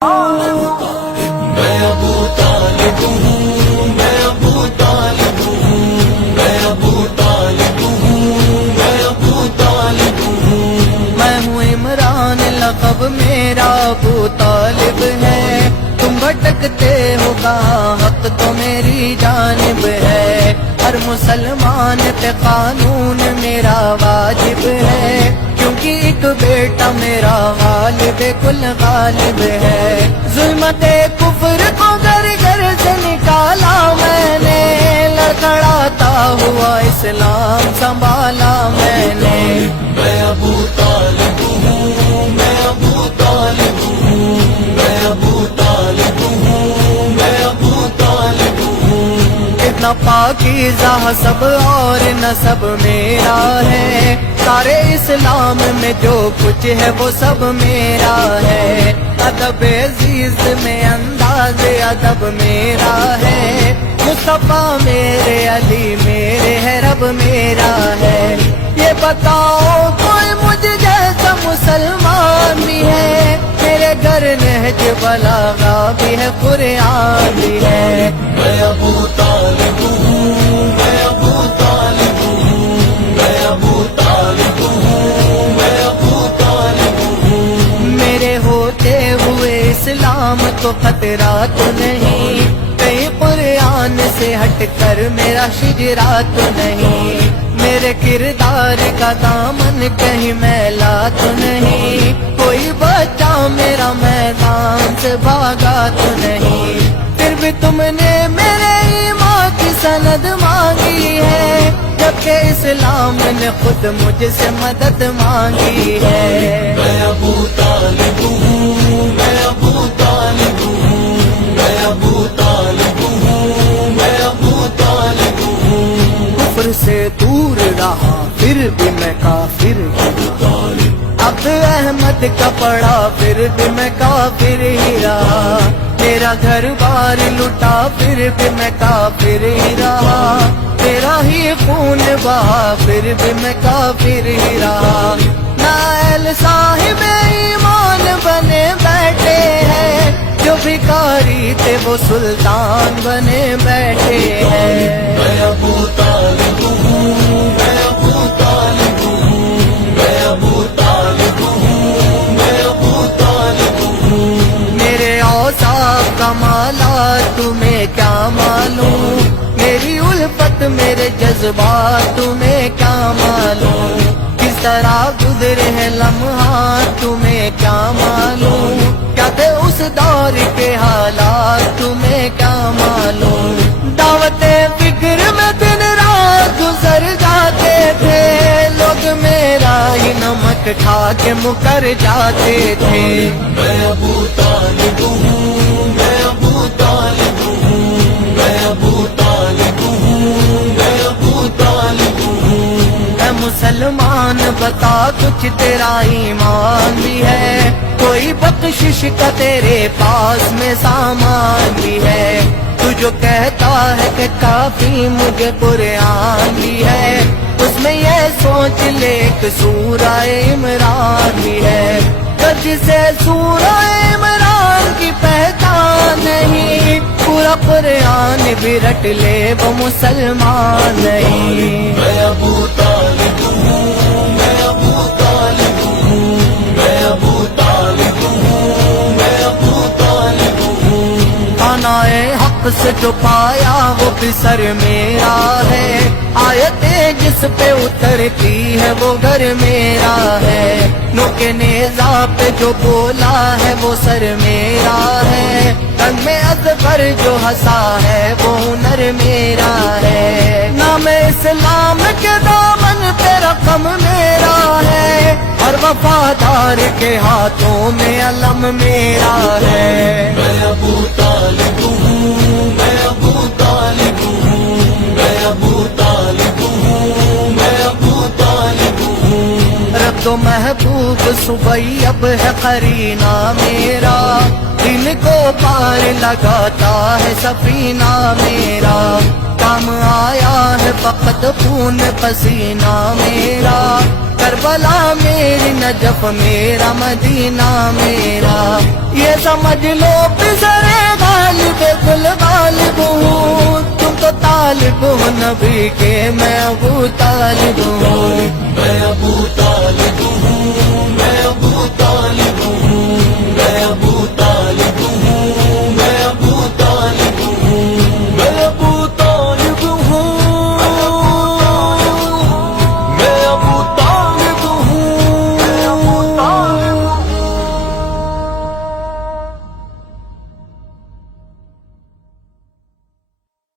میں ابو طالب ہوں، میں ابو طالب ہوں، میں ابو طالب ہوں، میں ابو طالب ہوں۔ میں ہوں عمران، لقب میرا ابو طالب ہے۔ تم بھٹکتے ہو کہاں، حق تو میری جانب ہے۔ ہر مسلمان پہ قانون میرا واجب ہے، کیونکہ ایک بیٹا میرا غالب کل غالب ہے۔ ظلمت کفر کو گھر گھر سے نکالا میں نے، لڑکڑاتا ہوا اسلام سنبھالا میں نے۔ میں ابو طالب ہوں، میں ابو طالب ہوں، میں ابو طالب ہوں، میں ابو طالب ہوں۔ اتنا پاکیزہ سب اور نسب میرا ہے، سارے اسلام میں جو کچھ ہے وہ سب میرا ہے۔ ادب عزیز میں انداز ادب میرا ہے، مصطفیٰ میرے علی میرے ہے رب میرا ہے۔ یہ بتاؤ کوئی مجھ جیسا مسلمان بھی ہے، میرے گھر نہج بلاغہ بھی ہے، قرآن بھی ہے۔ میں ابو طالب ہوں، میں ابو طالب ہوں، میں ابو طالب ہوں، میں ابو طالب ہوں۔ میرے ہوتے ہوئے اسلام کو خطرہ تو نہیں، کہیں قرآن سے ہٹ کر میرا شجرا تو نہیں۔ میرے کردار کا دامن کہیں میلا تو نہیں، کوئی بچہ میرا میدان سے بھاگا تو نہیں۔ پھر بھی تم نے میرے ایمان کی سند مانگی ہے، جبکہ اسلام نے خود مجھ سے مدد مانگی ہے۔ میں ابو طالب ہوں، میں ابو طالب ہوں، میں ابو طالب ہوں، میں ابو طالب ہوں۔ کفر سے دور رہا پھر بھی میں کافر ہی رہا، عبد احمد کا پڑا پھر بھی میں کافر ہی رہا۔ میرا گھر بار لٹا پھر بھی میں کافر ہی رہا، تیرا ہی خون بہا پھر بھی میں کافر ہی رہا۔ نائل صاحب ایمان بنے بیٹھے ہیں، جو بھکاری تھے وہ سلطان بنے بیٹھے ہیں۔ میں ابو طالب ہوں، میں ابو طالب ہوں، میں ابو طالب ہوں، میں ابو طالب ہوں۔ میرے اوصاف کمالات تمہیں کیا معلوم، میری الفت میرے جذبات تمہیں کیا معلوم، کس طرح گزرے ہیں لمحات تمہیں کیا معلوم، کیا تھے اس دور کے حالات تمہیں کیا معلوم۔ دعوت فکر میں دن رات گزر جاتے تھے، لوگ میرا ہی نمک کھا کے مکر جاتے تھے۔ میں ابو طالب ہوں، میں ابو طالب ہوں، میں ابو طالب ہوں، میں ابو طالب ہوں۔ اے مسلمان بتا کچھ تیرا ایمان بھی ہے، کوئی بخشش کا تیرے پاس میں سامان بھی ہے۔ تو جو کہتا ہے کہ کافی مجھے قرآن بھی ہے، اس میں یہ سوچ لے کہ سورہ عمران بھی ہے۔ جسے سورہ عمران کی پہچان نہیں، پورا قرآن بھی رٹ لے وہ مسلمان نہیں۔ میں ابو طالب ہوں، میں ابو طالب ہوں، میں ابو طالب ہوں، میں ابو طالب ہوں۔ کھانا حق سے جو پایا وہ بھی سر میرا ہے، آیتیں جس پہ اترتی ہے وہ گھر میرا ہے۔ نوک نیزہ پہ جو بولا ہے وہ سر میرا ہے، رنگ میں اذفر جو ہنسا ہے وہ ہنر میرا ہے۔ نام اسلام کے دامن پہ رقم میرا ہے، ہر وفادار کے ہاتھوں میں علم میرا ہے۔ میں ابو طالب ہوں، میں ابو طالب ہوں، میں ابو طالب ہوں، میں ابو طالب ہوں۔ رب تو محبوب سبیب ہے قرینہ میرا، دل کو پار لگاتا ہے سفینہ میرا۔ کام آیا ہے فقط خون پسینہ میرا، کربلا میری نجف میرا مدینہ میرا، یہ سمجھ لو پسر غالب کل غالب ہوں، تم تو طالب ہو نبی کے میں ابو طالب ہوں۔